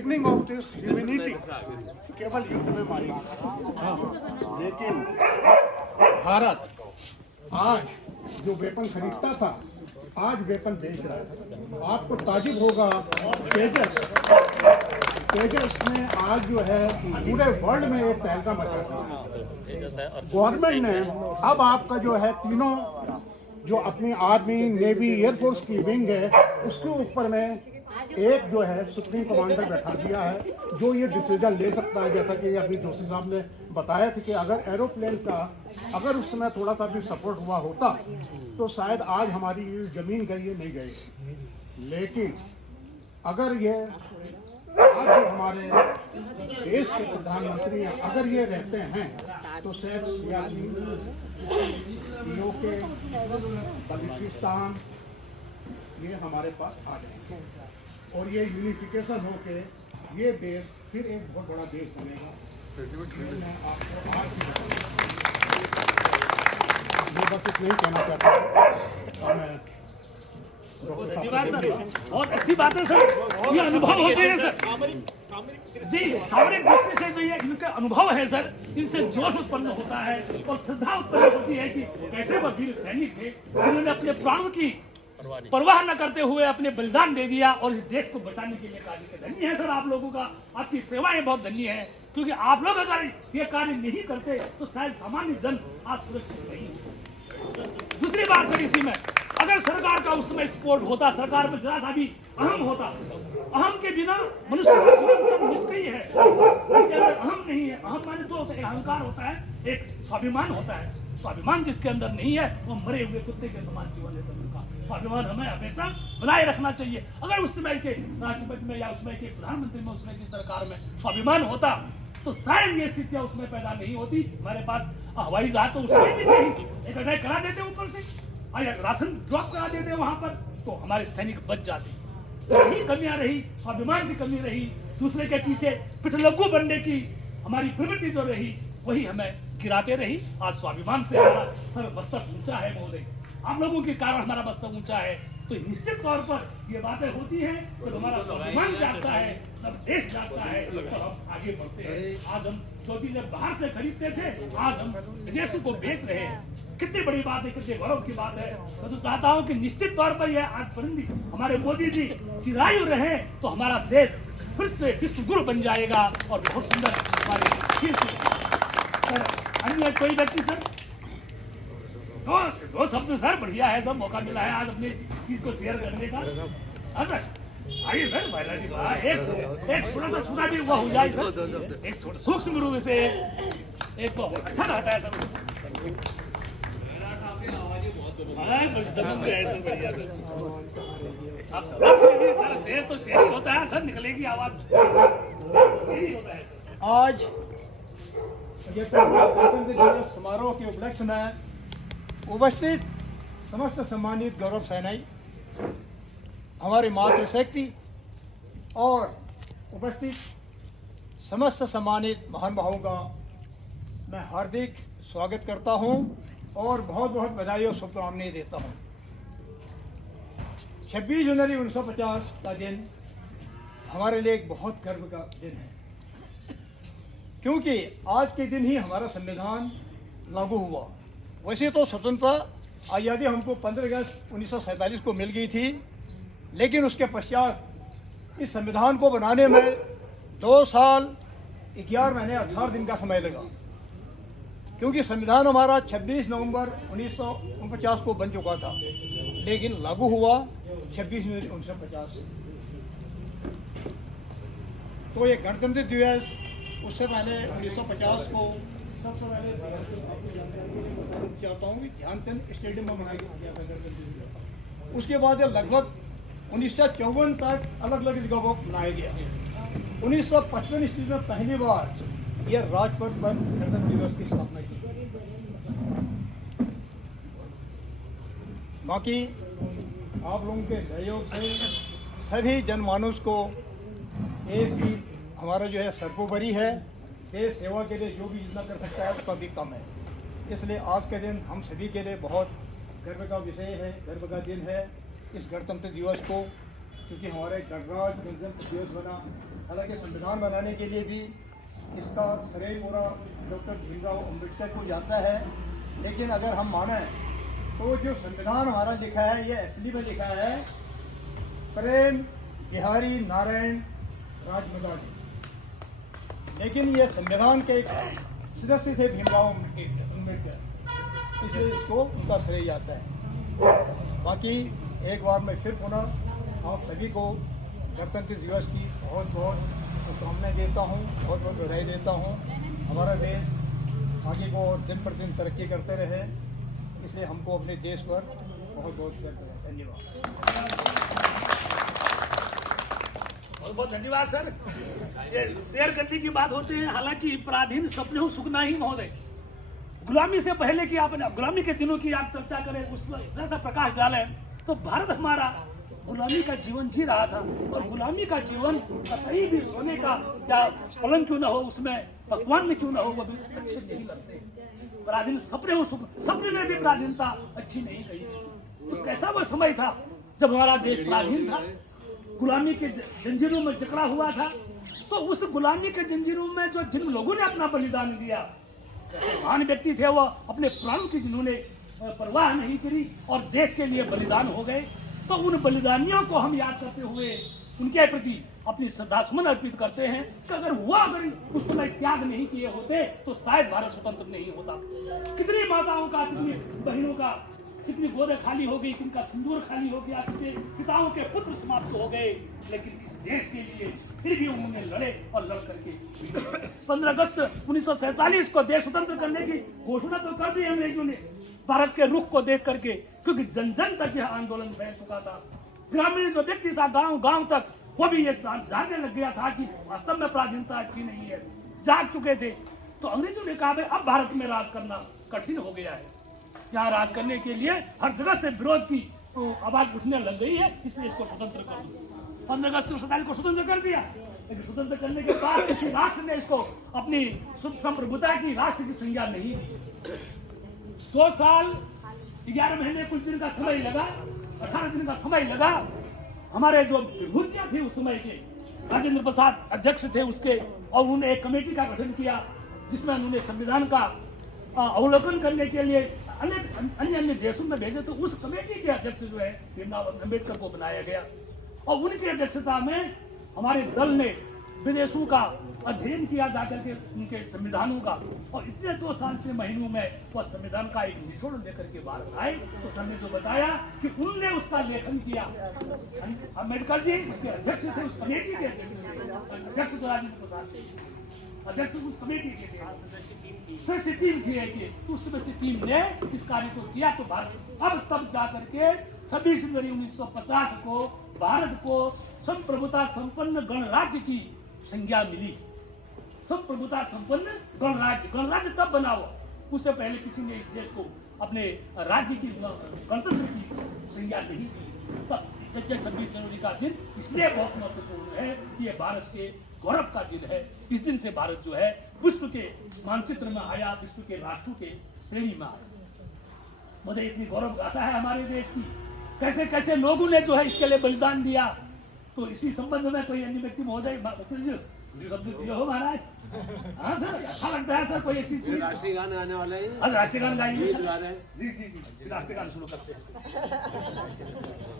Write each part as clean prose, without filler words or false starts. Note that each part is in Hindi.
बिगनिंग ऑफ दिस ह्यूमैनिटी केवल युद्ध में मारी गई, लेकिन भारत आज जो वेपन खरीदता था आज वेपन बेच रहा है। आपको ताजुब होगा, तेजस में आज जो है पूरे वर्ल्ड में एक तहलका मचा था। गवर्नमेंट ने अब आपका जो है तीनों जो अपनी आर्मी, नेवी, एयरफोर्स की विंग है उसके ऊपर में एक जो है सुप्रीम कमांडर बैठा दिया है जो ये डिसीजन ले सकता है। जैसा कि अभी जोशी साहब ने बताया था कि अगर एरोप्लेन का अगर उस समय थोड़ा सा भी सपोर्ट हुआ होता तो शायद आज हमारी जमीन गई है नहीं गई। लेकिन अगर ये आज जो हमारे देश के प्रधानमंत्री हैं अगर ये रहते हैं तो शायद के बलूचिस्तान ये हमारे पास आ जाएंगे और ये यूनिफिकेशन होके ये देश फिर एक बहुत बड़ा देश बनेगा। मैं आपको आज ये बस इतना ही कहना चाहता हूँ और मैं बहुत अच्छी बात है सर, ये अनुभव होते हैं सर जी, सामरिक दृष्टि से जो ये इनका अनुभव है सर, इनसे जोश उत्पन्न होता है और श्रद्धा उत्पन्न होती है कि कैसे वह वीर सैनिक थे जिन्होंने अपने प्राणों की परवाह न करते हुए अपने बलिदान दे दिया और इस देश को बचाने के लिए कार्य किया। धन्य है सर आप लोगों का, आपकी सेवाएं बहुत धन्य है, क्योंकि आप लोग अगर ये कार्य नहीं करते तो शायद सामान्य जन आज सुरक्षित नहीं। दूसरी बात सर इसी में, अगर सरकार का उस समय सपोर्ट होता, सरकार में जरा सा भी अहम होता, अहम के बिना मनुष्य का जीवन सब निष्क्रिय है, इसके अंदर अहम नहीं है। अहम माने तो एक अहंकार होता है, एक स्वाभिमान होता है। स्वाभिमान जिसके अंदर नहीं है वो मरे हुए कुत्ते के समान जीवन है सबका। स्वाभिमान हमें हमेशा बनाए रखना चाहिए। अगर उस समय के राष्ट्रपति में या उस समय के प्रधानमंत्री में, उस समय की सरकार में स्वाभिमान होता तो शायद ये स्थितियां उसमें पैदा नहीं होती। हमारे पास हवाई जहाज तो उसमें भी नहीं, एक अटैक करा देते ऊपर से, राशन ड्रॉप करा देते वहां पर तो हमारे सैनिक बच जाते। यही कमियां रही, स्वाभिमान की कमी रही, दूसरे के पीछे पिठलग्गू बनने की हमारी प्रवृत्ति जो रही वही हमें गिराते रही। आज स्वाभिमान से हमारा सर मस्तक ऊंचा है महोदय, आप लोगों के कारण हमारा मस्तक ऊंचा है। तो निश्चित तौर पर ये बातें होती हैं तो हमारा स्वाभिमान जागता है, सब देश जागता है तो हम आगे बढ़ते हैं। आज हम जो चीजें बाहर से खरीदते थे आज हम विदेशों को बेच रहे हैं। कितनी बड़ी बात है, कितने गौरव की बात है। मैं तो चाहता हूँ कि निश्चित तौर पर यह आज परिंदी हमारे मोदी जी चिरायु रहे तो हमारा देश फिर से विश्व गुरु बन जाएगा और बहुत सुंदर हमारे अन्य कोई व्यक्ति सर दो शब्द सर बढ़िया है, सब मौका मिला है आज अपनी चीज को शेयर करने का। हाँ सर आइए सर, एक थोड़ा सा सुना भी हुआ हो जाए सर, एक थोड़ा सूक्ष्म रूप से एक तो अच्छा रहता है सर। आप सर शेर तो शेर ही होता है सर, निकलेगी आवाज शेर ही होता है। आज ये गणतंत्र दिवस समारोह के उपलक्ष्य में उपस्थित समस्त सम्मानित गौरव सेनाई, हमारी मातृशक्ति और उपस्थित समस्त सम्मानित महानुभावों का मैं हार्दिक स्वागत करता हूं और बहुत बहुत बधाई और शुभकामनाएं देता हूं। 26 जनवरी 1950 का दिन हमारे लिए एक बहुत गर्व का दिन है, क्योंकि आज के दिन ही हमारा संविधान लागू हुआ। वैसे तो स्वतंत्रता आज़ादी हमको 15 अगस्त 1947 को मिल गई थी, लेकिन उसके पश्चात इस संविधान को बनाने में 2 साल 11 महीने 18 दिन का समय लगा, क्योंकि संविधान हमारा 26 नवंबर 1949 को बन चुका था, लेकिन लागू हुआ 26 जनवरी 1950। तो ये गणतंत्र दिवस उससे पहले 1950 को सबसे पहले चाहता हूँ कि ध्यानचंद स्टेडियम में मनाया गया था गणतंत्र दिवस। उसके बाद लगभग 1954 तक अलग अलग जगहों पर मनाया गया। 1955 ईस्वी में पहली बार यह राजपथ पर गणतंत्र दिवस की स्थापना की। बाकी आप लोगों के सहयोग से सभी जनमानस को देश की हमारा जो है सर्वोपरि है, देश सेवा के लिए जो भी जितना कर सकता है उसका भी कम है। इसलिए आज के दिन हम सभी के लिए बहुत गर्व का विषय है, गर्व का दिन है इस गणतंत्र दिवस को, क्योंकि हमारे गणराज्य गणतंत्र दिवस बना हालांकि संविधान बनाने के लिए भी इसका श्रेय पूरा डॉक्टर भीमराव अम्बेडकर को जाता है, लेकिन अगर हम माने तो जो संविधान हमारा लिखा है ये असली में लिखा है प्रेम बिहारी नारायण राजमदानी, लेकिन ये संविधान के एक सदस्य थे भीमराव अम्बेडकर, इसलिए इसको उनका श्रेय जाता है। बाकी एक बार मैं फिर पुनः आप सभी को गणतंत्र दिवस की बहुत बहुत शुभकामनाएं देता हूँ, बहुत बहुत बधाई देता हूँ। हमारा देश आगे को और दिन प्रतिदिन तरक्की करते रहे, इसलिए हमको अपने देश पर बहुत बहुत गर्व है। धन्यवाद। बहुत बहुत धन्यवाद सर। ये शेयर करने की बात होती है, हालांकि पराधीन सपने सुख नहीं महोदय, गुलामी से पहले की आप गुलामी के दिनों की आप चर्चा करें, उस पर जैसा प्रकाश डालें तो भारत हमारा गुलामी का जीवन जी रहा था, और गुलामी का जीवन कहीं भी सोने का या पलंग क्यों ना हो, उसमें पकवान में क्यों ना हो, वो भी अच्छे नहीं लगते। पराधीन सपने में भी पराधीनता अच्छी नहीं गई। तो कैसा वो समय था जब हमारा देश पराधीन था, गुलामी के जंजीरों में जकड़ा हुआ था। तो उस गुलामी के जंजीरों में जो जिन लोगों ने अपना बलिदान दिया, महान व्यक्ति थे वो, अपने प्राणों की जिन्होंने परवाह नहीं करी और देश के लिए बलिदान हो गए, तो उन बलिदानियों को हम याद करते हुए उनके प्रति अपनी श्रद्धासुमन अर्पित करते हैं कि अगर उस समय त्याग नहीं किए होते तो शायद भारत स्वतंत्र नहीं होता। कितनी माताओं का, कितनी बहनों का, कितनी गोदें खाली हो गई, किनका सिंदूर खाली हो गया, कितने पिताओं के पुत्र समाप्त हो गए, लेकिन इस देश के लिए फिर भी उन्होंने लड़े और लड़ करके 15 अगस्त 1947 को देश स्वतंत्र करने की घोषणा तो कर दी अंग्रेजों ने, भारत के रुख को देख करके, क्योंकि जन जन तक यह आंदोलन फैल चुका था। ग्रामीण जो व्यक्ति था गांव तक, वो भी ये जानने लग गया था कि वास्तव में पराधीनता अच्छी नहीं है, जाग चुके थे। तो अंग्रेजों ने कहा अब भारत में राज करना कठिन हो गया है, यहाँ राज करने के लिए हर जगह से विरोध की आवाज उठने लग गई है, इसलिए इसको स्वतंत्र कर दो। 15 अगस्त 1947 को स्वतंत्र कर दिया, लेकिन स्वतंत्र करने के बाद किसी राष्ट्र ने इसको अपनी संप्रभुता की राष्ट्र की संज्ञा नहीं दी। 2 साल 11 महीने कुछ दिन का समय लगा, 18 दिन का समय लगा। हमारे जो विभूतियां थे उस समय के, राजेंद्र प्रसाद अध्यक्ष थे उसके, और उन्होंने एक कमेटी का गठन किया जिसमें उन्होंने संविधान का अवलोकन करने के लिए अन्य देशों में भेजे। तो उस कमेटी के अध्यक्ष जो है भीमराव अम्बेडकर को बनाया गया, और उनकी अध्यक्षता में हमारे दल ने विदेशों का अध्ययन किया जाकर के उनके संविधानों का, और इतने 2 साल के महीनों में वह संविधान का एक निचोड़ लेकर के बाहर आए। तो सर ने जो बताया कि उनने उसका लेखन किया, अम्बेडकर जी उसके अध्यक्ष थे, उस कमेटी के अध्यक्ष तो राजेंद्र प्रसाद थे, अध्यक्ष उस कमेटी के सदस्य टीम थी कि उस सदस्य टीम ने इस कार्य को किया। तो भारत अब तब जाकर के 26 जनवरी 1950 को भारत को संप्रभुता संपन्न गणराज्य की संज्ञा मिली। संप्रभुता संपन्न गणराज्य तब बना हुआ, उससे पहले किसी ने इस देश को अपने राज्य की गणतंत्र की संज्ञा नहीं दी। तब 26 जनवरी का दिन इसलिए बहुत महत्वपूर्ण है कि ये भारत के गौरव का दिन है। इस दिन से भारत जो है विश्व के मानचित्र में आया, विश्व के राष्ट्रों के श्रेणी में आया। मुझे इतनी गौरव गाथा है हमारे देश की, कैसे कैसे लोगों ने जो है इसके लिए बलिदान दिया। तो इसी संबंध में कोई अन्य व्यक्ति महोदय शब्द दिए हो महाराज? हाँ सर, अच्छा लगता है सर, कोई ऐसी चीज। राष्ट्रीय गान गाने वाला है। आज राष्ट्रीय गान गाएंगे जी जी, राष्ट्रीय गान शुरू करते हैं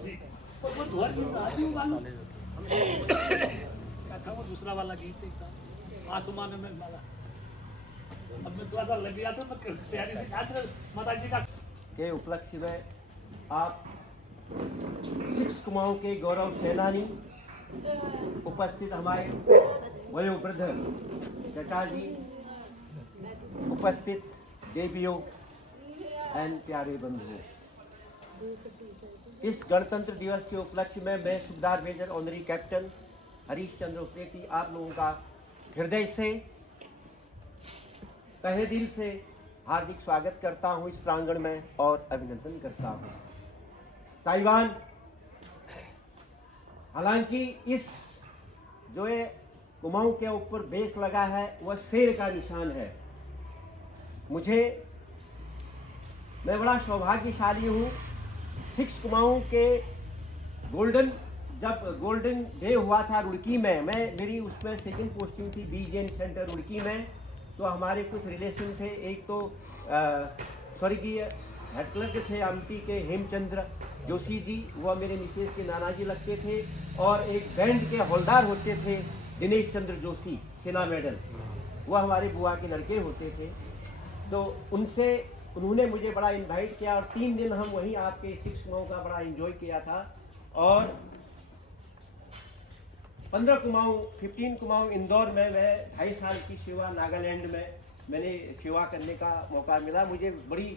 जी। वो ध्वज राष्ट्रीय गान क्या था, वो दूसरा वाला गीत था आसमान में माला। अब मैं थोड़ा सा लग गया था, मैं तैयारी से छात्र माता जी का के उपलक्ष्य में आप 6 कुमाऊं के गौरव सेनानी, उपस्थित हमारे वयोवृद्ध चचा जी, उपस्थित देवियों एंड प्यारे बंधुओं, इस गणतंत्र दिवस के उपलक्ष्य में मैं सूबेदार major honorary captain Harish Chandra Upreti आप लोगों का हृदय से, तहे दिल से हार्दिक स्वागत करता हूं इस प्रांगण में और अभिनंदन करता हूं। साहिबान, हालांकि इस जो ये कुमाऊं के ऊपर बेस लगा है वह शेर का निशान है। मैं बड़ा सौभाग्यशाली हूं 6 कुमाऊं के गोल्डन जब गोल्डन डे हुआ था रुड़की में, मेरी उसमें सेकंड पोस्टिंग थी बीजेन सेंटर रुड़की में। तो हमारे कुछ रिलेशन थे, एक तो स्वर्गीय हेड क्लर्क थे एमपी के हेमचंद्र जोशी जी, वह मेरे मिसेज के नाना जी लगते थे, और एक बैंड के हौलदार होते थे दिनेश चंद्र जोशी, सेना मेडल, वह हमारे बुआ के लड़के होते थे। तो उन्होंने मुझे बड़ा इनवाइट किया और 3 दिन हम वहीं आपके 6 कुमाऊं का बड़ा एंजॉय किया था। और 15 कुमाऊं 15 कुमाऊं इंदौर में मैं 2.5 साल की सेवा, नागालैंड में मैंने सेवा करने का मौका मिला। मुझे बड़ी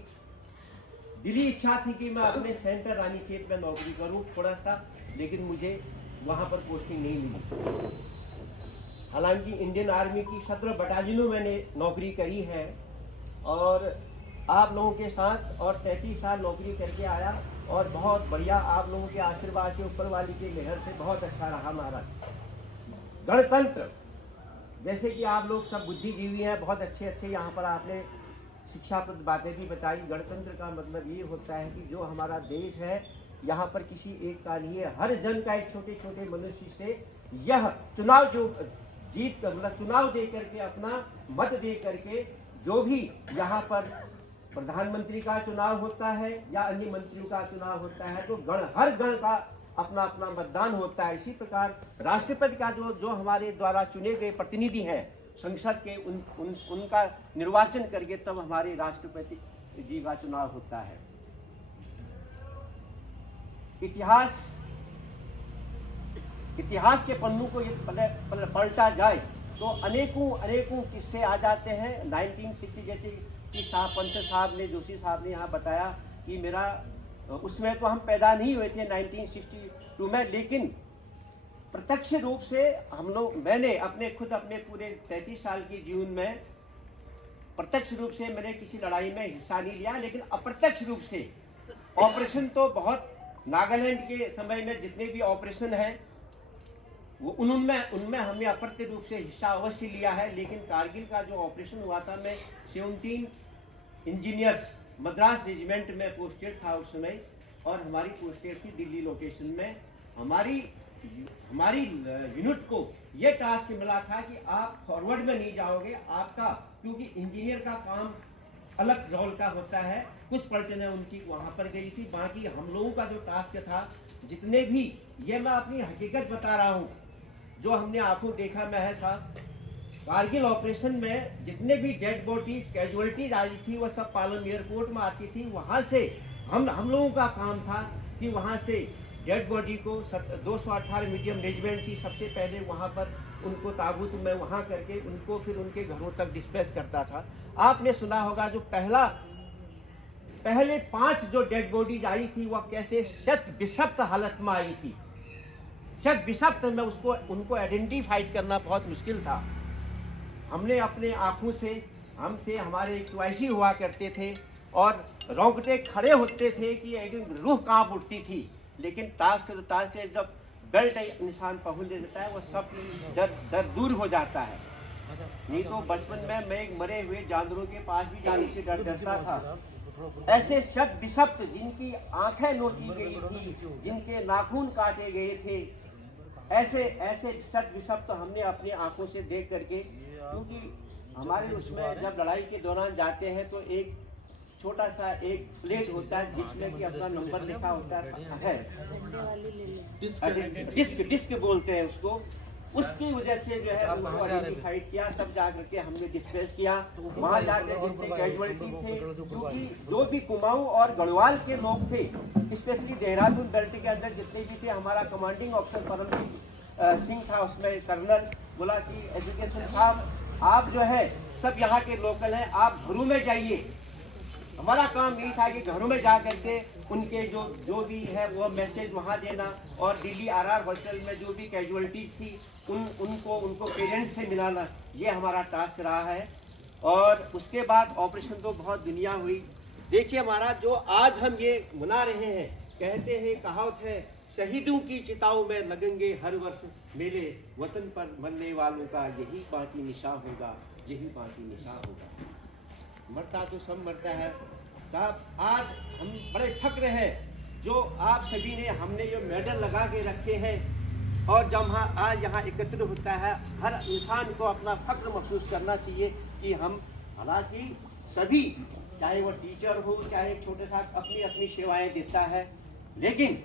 दिली इच्छा थी कि मैं अपने सेंटर रानीखेत में नौकरी करूं थोड़ा सा, लेकिन मुझे वहां पर पोस्टिंग नहीं मिली। हालांकि इंडियन आर्मी की 17 बटालियनों मैंने नौकरी करी है और आप लोगों के साथ और 33 साल नौकरी करके आया, और बहुत बढ़िया आप लोगों के आशीर्वाद से, ऊपर वाली के मेहर से बहुत अच्छा रहा महाराज। गणतंत्र, जैसे कि आप लोग सब बुद्धिजीवी हैं, बहुत अच्छे अच्छे यहाँ पर आपने शिक्षाप्रद बातें भी बताई। गणतंत्र का मतलब ये होता है कि जो हमारा देश है, यहाँ पर किसी एक का नहीं है, हर जन का, एक छोटे छोटे मनुष्य से यह चुनाव जो जीत कर, मतलब चुनाव दे करके, अपना मत दे करके, जो भी यहाँ पर प्रधानमंत्री का चुनाव होता है या अन्य मंत्रियों का चुनाव होता है, तो हर गण का अपना अपना मतदान होता है। इसी प्रकार राष्ट्रपति का जो हमारे द्वारा चुने गए प्रतिनिधि हैं संसद के, उनका निर्वाचन करके तब हमारे राष्ट्रपति जी का चुनाव होता है। इतिहास के पन्नों को ये पलटा जाए तो अनेकों किस्से आ जाते हैं। 1960 जैसे कि पंत साहब ने, जोशी साहब ने यहाँ बताया कि मेरा, उसमें तो हम पैदा नहीं हुए थे 1962 में, लेकिन प्रत्यक्ष रूप से मैंने अपने पूरे 33 साल के जीवन में प्रत्यक्ष रूप से मैंने किसी लड़ाई में हिस्सा नहीं लिया, लेकिन अप्रत्यक्ष रूप से ऑपरेशन तो बहुत, नागालैंड के समय में जितने भी ऑपरेशन हैं वो उनमें हमने अप्रत्यक्ष रूप से हिस्सा अवश्य लिया है। लेकिन कारगिल का जो ऑपरेशन हुआ था, मैं 17 इंजीनियर्स मद्रास रेजिमेंट में पोस्टेड था उस समय, और हमारी पोस्टेड थी दिल्ली लोकेशन में। हमारी यूनिट को ये टास्क मिला था कि आप फॉरवर्ड में नहीं जाओगे, आपका, क्योंकि इंजीनियर का काम अलग रोल का होता है, कुछ पलटनें उनकी वहां पर गई थी। बाकी हम लोगों का जो टास्क था, जितने भी, ये मैं अपनी हकीकत बता रहा हूँ, जो हमने आंखों देखा मैं है साहब, कारगिल ऑपरेशन में जितने भी डेड बॉडीज, कैजुअलिटीज आई थी, वो सब पालम एयरपोर्ट में आती थी। वहां से हम लोगों का काम था कि वहां से डेड बॉडी को 218 मीडियम रेजिमेंट थी, सबसे पहले वहां पर उनको ताबूत में वहां करके उनको फिर उनके घरों तक डिस्पैच करता था। आपने सुना होगा जो पहले 5 जो डेड बॉडीज आई थी, वह कैसे शत विषप्त हालत में आई थी। शत विषप्त में उनको आइडेंटिफाइड करना बहुत मुश्किल था। हमने अपने आंखों से, हमारे क्वाइसी हुआ करते थे और रोंगटे खड़े होते थे कि एकदम रूह कांप उठती थी। लेकिन टास्क जब बेल्ट इंसान पहुंच देता है, वो सब डर दूर हो जाता है। नहीं तो बचपन में मैं एक मरे हुए जानवरों के पास भी जाने से डरता था। ऐसे शब्द विषप्त, जिनकी आंखें नोची गई थी, जिनके नाखून काटे गए थे, ऐसे शब्द विषप्त हमने अपनी आंखों से देख करके, क्योंकि हमारे उसमें जब लड़ाई के दौरान जाते हैं तो एक छोटा सा एक प्लेट होता है जिसमें कि अपना नंबर लिखा होता है, डिस्क बोलते हैं उसको। उसकी वजह से जो है उनको आइडेंटिफाइड किया, तब जाकर के हमने डिस्पैच किया। वहां जाकर जितने कैजुअलिटी थे, क्योंकि जो भी कुमाऊं और गढ़वाल के लोग थे, स्पेशली देहरादून बेल्ट के अंदर जितने भी थे, हमारा कमांडिंग ऑफिसर परमजीत सिंह था, उसमें कर्नल बोला कि एजुकेशन साहब, आप जो है सब यहाँ के लोकल हैं, आप घरों में जाइए। हमारा काम यही था कि घरों में जा करके उनके जो भी है वो मैसेज वहाँ देना, और दिल्ली RR हॉस्टल में जो भी कैजुअलिटीज थी उनको पेरेंट्स से मिलाना, ये हमारा टास्क रहा है। और उसके बाद ऑपरेशन तो बहुत दुनिया हुई। देखिए हमारा जो आज हम ये मना रहे हैं, कहते हैं, कहावत है, शहीदों की चिताओं में लगेंगे हर वर्ष मेले, वतन पर मरने वालों का यही बाकी निशान होगा, यही बाकी निशान होगा। मरता तो सब मरता है साहब। आज हम बड़े फक्र हैं जो आप सभी ने, हमने जो मेडल लगा के रखे हैं, और जब आज यहाँ एकत्रित होता है, हर इंसान को अपना फक्र महसूस करना चाहिए कि हम, हालांकि सभी, चाहे वो टीचर हो चाहे छोटे साहब, अपनी अपनी सेवाएं देता है, लेकिन